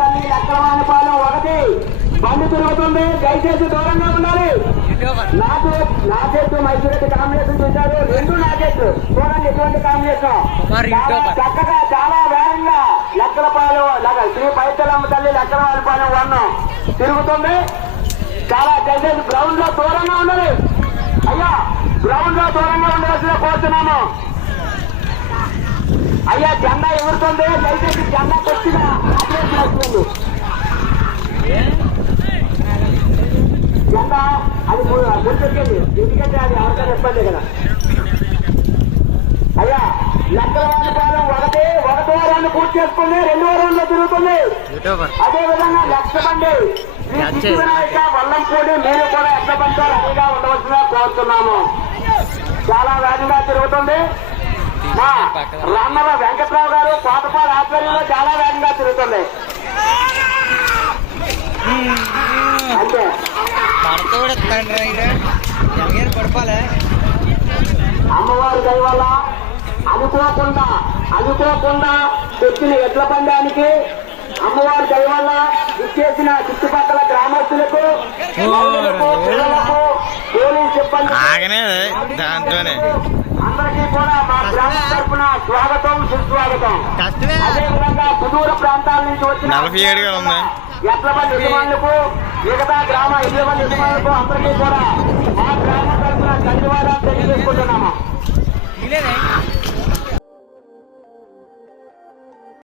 తల్లి లక్ష్మణ పాలెం ఒకటి. బండి తిరుగుతుంది. దయచేసి దూరంగా ఉండాలి. నాకు మైసూరెడ్డి కాంబినేషన్ చూశారు. రెండు నా చెట్టు చూడండి ఎటువంటి కాంబినేషన్. చక్కగా చాలా వేగంగా లక్కలపాలెం శ్రీ పైతలమ్మ తల్లి లక్కలపాలెం వన్ తిరుగుతుంది. చాలా దయచేసి గ్రౌండ్లో దూరంగా ఉండాలి. అయ్యా గ్రౌండ్లో దూరంగా ఉండవలసిన కోరుతున్నాను అయ్యా జెండా ఎగురుతుంది. దయచేసి జెండా కొట్టినా. అడ్రస్ అది ఎందుకంటే అది అవసరం ఇబ్బంది కదా అయ్యా లెక్కల పాలెం ఒకటి ఒకటో రౌండ్ పూర్తి చేసుకుంది రెండో రౌండ్లో తిరుగుతుంది అదే విధంగా లక్ష బండి శ్రీ వినాయక వల్లంపూడి మీరు కూడా ఎట్ల బండితో రెడీగా ఉండవలసిందిగా కోరుతున్నాము చాలా వేగంగా తిరుగుతుంది మా రన్నవ వెంకట్రావు గారు పాతపాల ఆధ్వర్యంలో చాలా వేగంగా తిరుగుతుంది. పడతా కూడా తండ్రి ఎలాగైనా పడిపోలే అమ్మవారి దయ వల్ల అనుకోకుండా అనుకోకుండా తెచ్చిన ఎడ్ల పందానికి అమ్మవారి దయ వల్ల ఇచ్చేసిన చుట్టుపక్కల గ్రామస్తులకు పోలీస్ సిబ్బంది ఆగనే దాంతోనే. అందరికీ కూడా మా గ్రామం తరఫున స్వాగతం సుస్వాగతం. అదే సుదూర ప్రాంతాల నుంచి వచ్చిన నలభై ఏడుగా ఉంది. ఎట్ల మంది యజమానులకు మిగతా గ్రామ మంది యజమానులకు అందరికీ కూడా మా గ్రామం తరఫున